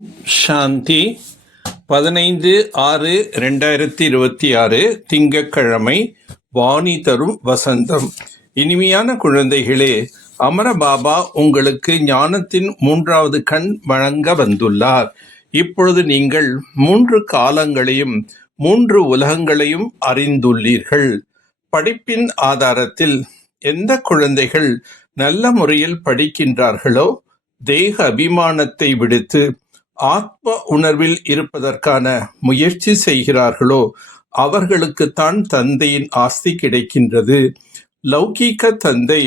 சாந்தி 15/6/2026 திங்கட்கிழமை. வாணி தரும் வசந்தம். இனிமையான குழந்தைகளே, அமர பாபா உங்களுக்கு ஞானத்தின் 3வது கண் வழங்க வந்துள்ளார். இப்பொழுது நீங்கள் 3 காலங்களையும் 3 உலகங்களையும் அறிந்துள்ளீர்கள். படிப்பின் ஆதாரத்தில் எந்த குழந்தைகள் நல்ல முறையில் படிக்கின்றார்களோ, தேக அபிமானத்தை விடுத்து ஆத்ம உணர்வில் இருப்பதற்கான முயற்சி செய்கிறார்களோ, அவர்களுக்குத்தான் தந்தையின் ஆஸ்தி கிடைக்கின்றது. லௌகீக தந்தை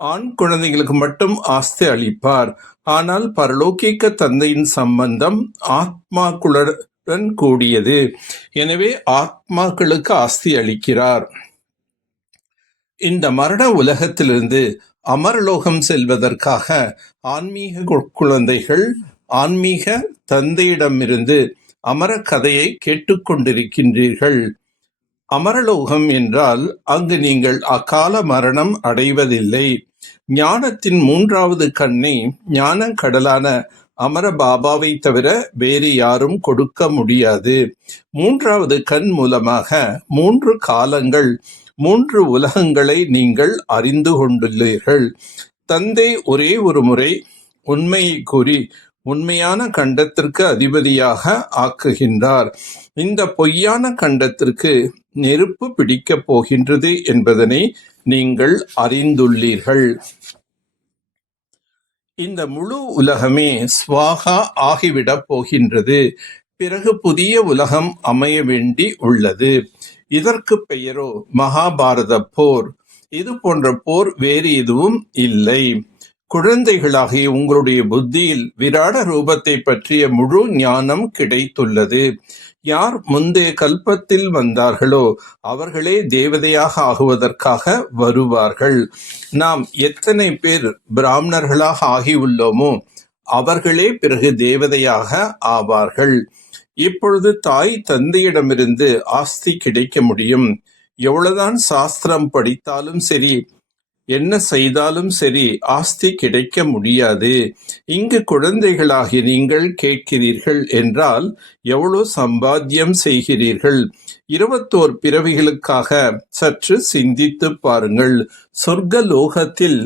ஆண் குழந்தைகளுக்கு மட்டும் ஆஸ்தி அளிப்பார். ஆனால் பரலோகிக்க தந்தையின் சம்பந்தம் ஆத்மாக்களுடன் கூடியது. எனவே ஆத்மாக்களுக்கு ஆஸ்தி அளிக்கிறார். இந்த மரண உலகத்திலிருந்து அமரலோகம் செல்வதற்காக ஆன்மீக குழந்தைகள் ஆன்மீக தந்தையிடமிருந்து அமர கதையை கேட்டுக்கொண்டிருக்கின்றீர்கள். அமரலோகம் என்றால் அங்கு நீங்கள் அகால மரணம் அடைவதில்லை. ஞானத்தின் 3வது கண்ணை ஞான கடலான அமர பாபாவை தவிர வேறு யாரும் கொடுக்க முடியாது. 3வது கண் மூலமாக 3 காலங்கள் 3 உலகங்களை நீங்கள் அறிந்து கொண்டுள்ளீர்கள். தந்தை ஒரே ஒரு முறை உண்மையை கூறி உண்மையான கண்டத்திற்கு அதிபதியாக ஆக்குகின்றார். இந்த பொய்யான கண்டத்திற்கு நெருப்பு பிடிக்கப் போகின்றது என்பதனை நீங்கள் அறிந்துள்ளீர்கள். இந்த முழு உலகமே ஸ்வாகா ஆகிவிடப் போகின்றது. பிறகு புதிய உலகம் அமைய வேண்டி உள்ளது. இதற்கு பெயரோ மகாபாரத போர். இது போன்ற போர் வேறு எதுவும் இல்லை. குழந்தைகளாகிய உங்களுடைய புத்தியில் விராட ரூபத்தை பற்றிய முழு ஞானம் கிடைத்துள்ளது. யார் முந்தைய கல்பத்தில் வந்தார்களோ அவர்களே தேவதையாக ஆகுவதற்காக வருவார்கள். நாம் எத்தனை பேர் பிராமணர்களாக ஆகியுள்ளோமோ அவர்களே பிறகு தேவதையாக ஆவார்கள். இப்பொழுது தாய் தந்தையிடமிருந்து ஆஸ்தி கிடைக்க முடியும். எவ்வளவுதான் சாஸ்திரம் படித்தாலும் சரி, என்ன செய்தாலும் சரி, ஆஸ்தி கிடைக்க முடியாது. இங்கு குழந்தைகளாகி நீங்கள் கேட்கிறீர்கள் என்றால் எவ்வளவு சம்பாத்தியம் செய்கிறீர்கள். 21 பிறவிகளுக்காக சற்று சிந்தித்து பாருங்கள். சொர்க்க லோகத்தில்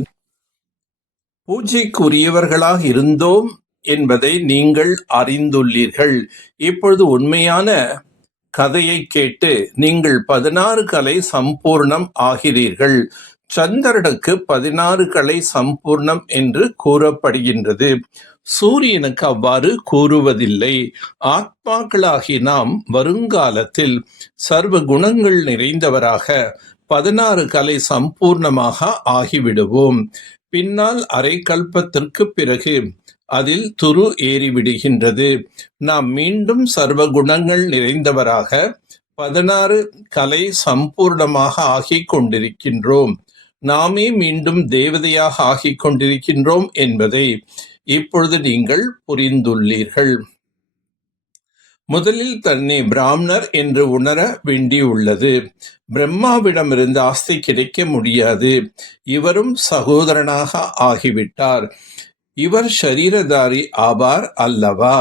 பூஜைக்குரியவர்களாக இருந்தோம் என்பதை நீங்கள் அறிந்துள்ளீர்கள். இப்பொழுது உண்மையான கதையை கேட்டு நீங்கள் 16 கலை சம்பூர்ணம் ஆகிறீர்கள். சந்திரனுக்கு 16 கலை சம்பூர்ணம் என்று கூறப்படுகின்றது. சூரியனுக்கு அவ்வாறு கூறுவதில்லை. ஆத்மாக்களாகி நாம் வருங்காலத்தில் சர்வ குணங்கள் நிறைந்தவராக 16 கலை சம்பூர்ணமாக ஆகிவிடுவோம். பின்னால் அரை கல்பத்திற்கு பிறகு அதில் துரு ஏறிவிடுகின்றது. நாம் மீண்டும் சர்வ குணங்கள் நிறைந்தவராக 16 கலை சம்பூர்ணமாக ஆகிக் கொண்டிருக்கின்றோம். நாமே மீண்டும் தேவதையாக ஆகிக் கொண்டிருக்கின்றோம் என்பதை இப்பொழுது நீங்கள் புரிந்துள்ளீர்கள். முதலில் தன்னை பிராமணர் என்று உணர வேண்டியுள்ளது. பிரம்மாவிடமிருந்து ஆஸ்தி கிடைக்க முடியாது. இவரும் சகோதரனாக ஆகிவிட்டார். இவர் ஷரீரதாரி ஆவார் அல்லவா?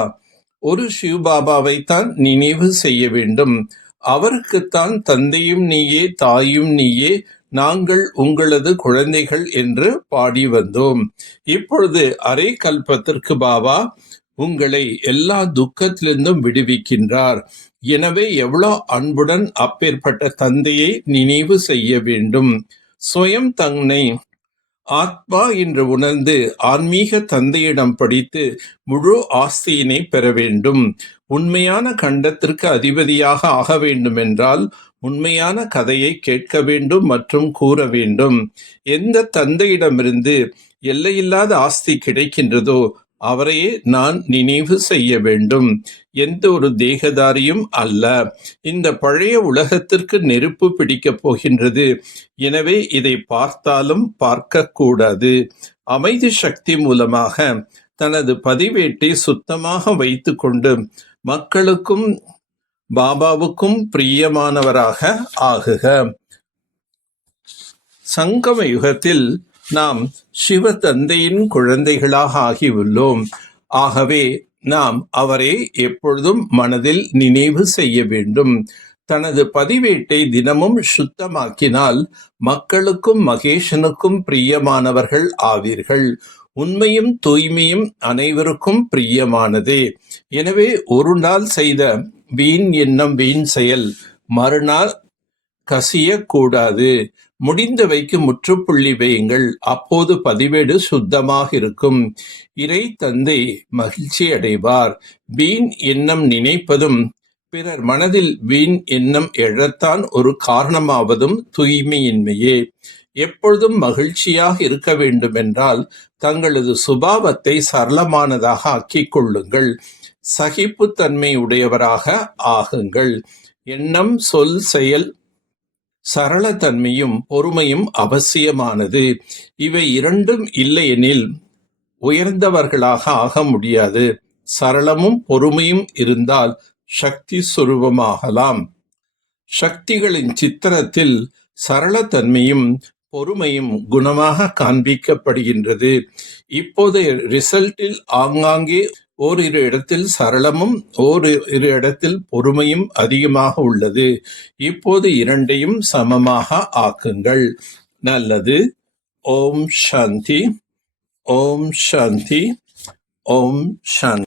ஒரு சிவபாபாவைத்தான் நினைவு செய்ய வேண்டும். அவருக்குத்தான் தந்தையும் நீயே தாயும் நீயே, நாங்கள் உங்களது குழந்தைகள் என்று பாடி வந்தோம். இப்பொழுது அரை கல்பத்திற்கு பாபா உங்களை எல்லா துக்கத்திலிருந்தும் விடுவிக்கின்றார். எனவே எவ்வளவு அன்புடன் அப்பேற்பட்ட தந்தையை நினைவு செய்ய வேண்டும். சுயம் தன்னை ஆத்மா என்று உணர்ந்து ஆன்மீக தந்தையிடம் படித்து முழு ஆஸ்தியினை பெற வேண்டும். உண்மையான கண்டத்திற்கு அதிபதியாக ஆக வேண்டுமென்றால் உண்மையான கதையை கேட்க வேண்டும் மற்றும் கூற வேண்டும். எந்த தந்தையிடமிருந்து எல்லையில்லாத ஆஸ்தி கிடைக்கின்றதோ அவரையே நான் நினைவு செய்ய வேண்டும். எந்த ஒரு தேகதாரியும் அல்ல. இந்த பழைய உலகத்திற்கு நெருப்பு பிடிக்கப் போகின்றது. எனவே இதை பார்த்தாலும் பார்க்க கூடாது. அமைதி சக்தி மூலமாக தனது பதிவேட்டை சுத்தமாக வைத்து கொண்டு மக்களுக்கும் பாபாவுக்கும் பிரியமானவராக ஆகுக. சங்கம யுகத்தில் நாம் சிவ தந்தையின் குழந்தைகளாக ஆகியுள்ளோம். ஆகவே நாம் அவரை எப்பொழுதும் மனதில் நினைவு செய்ய வேண்டும். தனது பதிவேட்டை தினமும் சுத்தமாக்கினால் மக்களுக்கும் மகேஷனுக்கும் பிரியமானவர்கள் ஆவீர்கள். உண்மையும் தூய்மையும் அனைவருக்கும் பிரியமானதே. எனவே ஒரு நாள் செய்த வீண் எண்ணம் வீண் செயல் மறுநாள் கசியக்கூடாது. முடிந்தவைக்கு முற்றுப்புள்ளி வையுங்கள். அப்போது பதிவேடு சுத்தமாக இருக்கும். இறை தந்தை மகிழ்ச்சி அடைவார். வீண் எண்ணம் நினைப்பதும் பிறர் மனதில் வீண் எண்ணம் எழத்தான் ஒரு காரணமாவதும் தூய்மையின்மையே. எப்பொழுதும் மகிழ்ச்சியாக இருக்க வேண்டுமென்றால் தங்களது சுபாவத்தை சரளமானதாக ஆக்கிக் கொள்ளுங்கள். சகிப்புத்தன்மை உடையவராக ஆகுங்கள். எண்ணம், சொல், செயல் சரளத்தன்மையும் பொறுமையும் அவசியமானது. இவை இரண்டும் இல்லையெனில் உயர்ந்தவர்களாக ஆக முடியாது. சரளமும் பொறுமையும் இருந்தால் சக்தி சுரூபமாகலாம். சக்திகளின் சித்திரத்தில் சரளத்தன்மையும் பொறுமையும் குணமாக காண்பிக்கப்படுகின்றது. இப்போது ரிசல்ட்டில் ஆங்காங்கே ஓரிரு இடத்தில் சரளமும் ஓரிரு இடத்தில் பொறுமையும் அதிகமாக உள்ளது. இப்போது இரண்டையும் சமமாக ஆக்குங்கள். நல்லது. ஓம் சாந்தி. ஓம் சாந்தி. ஓம் சாந்தி.